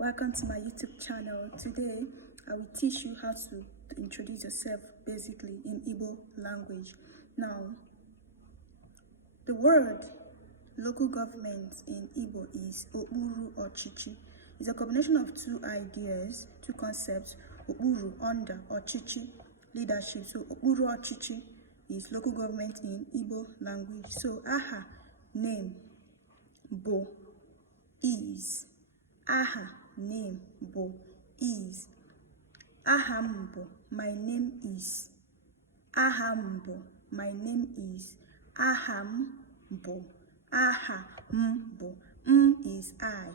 Welcome to my YouTube channel. Today I will teach you how to introduce yourself basically in Igbo language. Now, the word local government in Igbo is okpuru ọchịchị. It's a combination of two ideas, two concepts. Okpuru, under, ọchịchị, leadership. So okpuru ọchịchị is local government in Igbo language. So aha, name, bo, is. Aha, name, bo, is. Ahambo, my name is. Ahambo, my name is. Ahambo, ahambo, is I,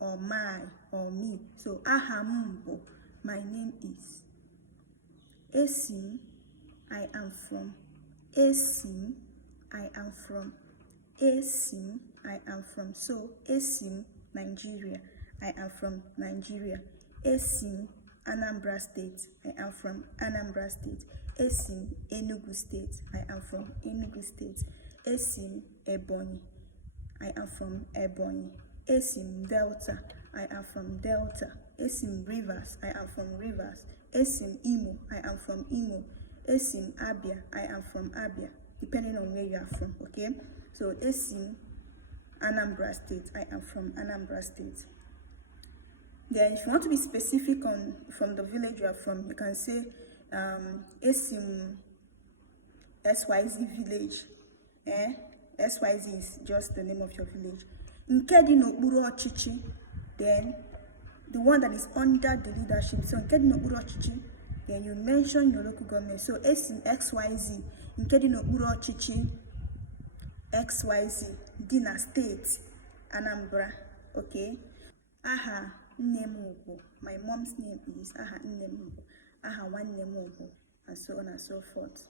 or my, or me. So ahambo, my name is. Esim, I am from. Esim, I am from. Esim, I am from. So Esim, Nigeria, I am from Nigeria. Esim, Anambra State, I am from Anambra State. Esim, Enugu State, I am from Enugu State. Esim, Ebonyi, I am from Ebonyi. Esim, Delta, I am from Delta. Esim, Rivers, I am from Rivers. Esim, Imo, I am from Imo. Esim, Abia, I am from Abia, depending on where you are from, okay? So Esim, Anambra State, I am from Anambra State. Then if you want to be specific from the village you are from, you can say Esim SYZ village. SYZ is just the name of your village. Nkedi n'okpuru ọchịchị, then the one that is under the leadership. So Nkedi n'okpuru ọchịchị, then you mention your local government. So Esim XYZ, Nkedi n'okpuru ọchịchị XYZ, Dina State, Anambra, okay? Aha name, my mom's name is Aha name, Aha one name, and so on and so forth.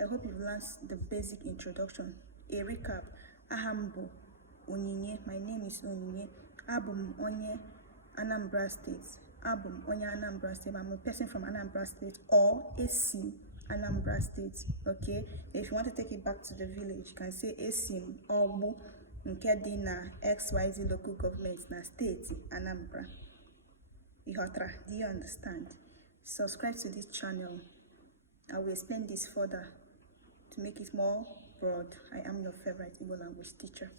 I hope you've learned the basic introduction. A recap: Ahambo Onyinye, my name is Onyinye. Abum Onye, Anambra State. Abum Onye, Anambra State. I'm a person from Anambra State, or Esim, Anambra State. Okay, if you want to take it back to the village, you can say Esim Obu Nkedi na XYZ local government na state Anambra. Ihotra, do you understand? Subscribe to this channel. I will explain this further to make it more broad. I am your favorite Igbo language teacher.